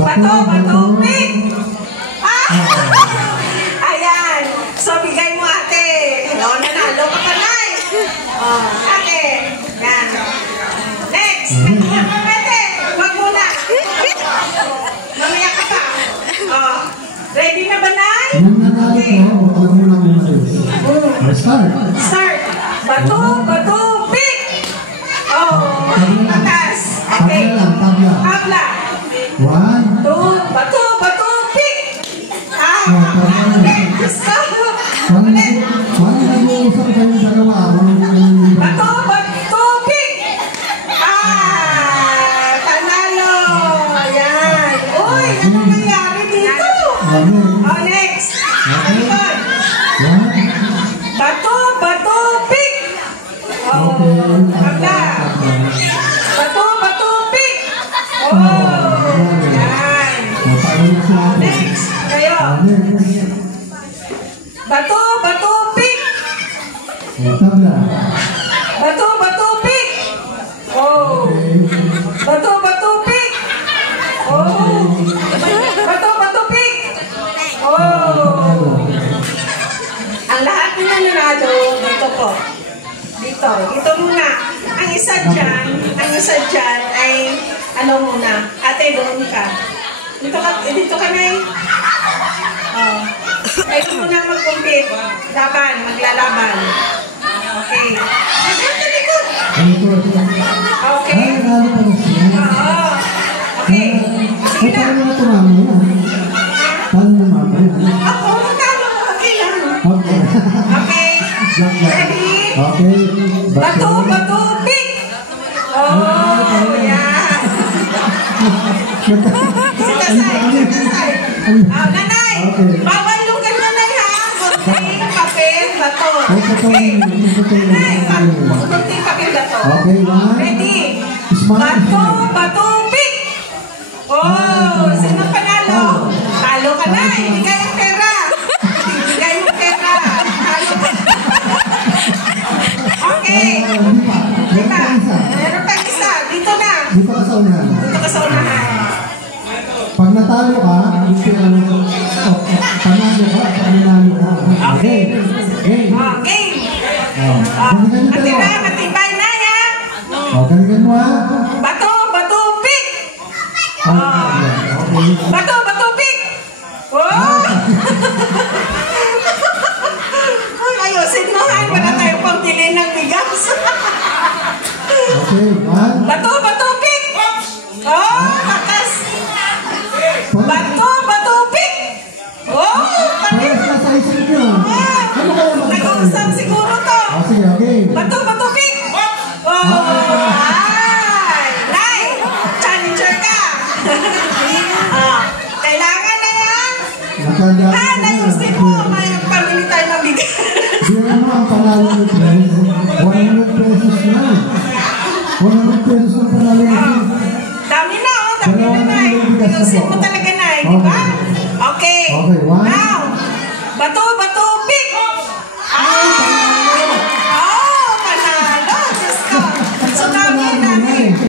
Bato, bato, pick! Ah! Ayan. So, bigay mo ate. O, nanalo ka pa, Nay. O, ate. Yan. Next. Ate, wag muna. Mamaya ka pa. O, ready na ba, Nay? Okay. Start. Start. Bato, bato, pick! O, patas. Okay. Tabla. 1, 2, bato, bato, pick! Ulit! Gusto! Ulit! Bato, bato, pick! Panalo! Yan! Uy! Ano nangyari dito? Oh, next! Alikod! Bato, bato, pick! Oh, tabla! Bato, bato, pick! Oh! Next, kayo. Bato, bato, pick. Bato, bato, pick. Oh. Bato, bato, pick. Oh. Bato, bato, pick. Oh. Ang lahat nila nanalo dito po. Dito muna. Ang isa dyan ay ano muna. Ate, doon ka. Dito ka na eh. Oh. Kayo muna mag-compete. Maglalaban. Okay. Likod. Okay. Oo. Okay. Sige na. Ako, magkano? Okay lang. Okay. Ready? Bato, bato, pick! Oh, yan. Sitasay. Nanay, bawal yung nanay ha. Kunting papel, bato. Okay. Nanay, kunting papel, bato. Ready? Bato, bato, pick! Oh, sino panalo? Talo ka na, ibigay yung pera. Ibigay yung pera. Talo ka. Okay. Diba? Meron tayong isa. Dito na. Dito ka sa unahan. Pag natalo ka, panalo ka. Okay. Game. Matibay na yan. Galingan mo ha. Bato, bato, pick. Bato, bato, pick. Oh! Ayusin mo ha. Wala tayong pambili ng bigas. Bato, bato, pick. Oh, takas. Bato, bato, pick. Oh, kapit. Nag-uusap siguro to. Bato, bato, pick. Oh, ay. Nay, challenger ka. Kailangan na yan. Ayusin mo. May pamili tayo ng bigas. Hindi naman ang panalo nito. 100 pesos na. 100 pesos ang panalo nito. Dami na, Nay. Ayusin mo talaga, Nay. Diba?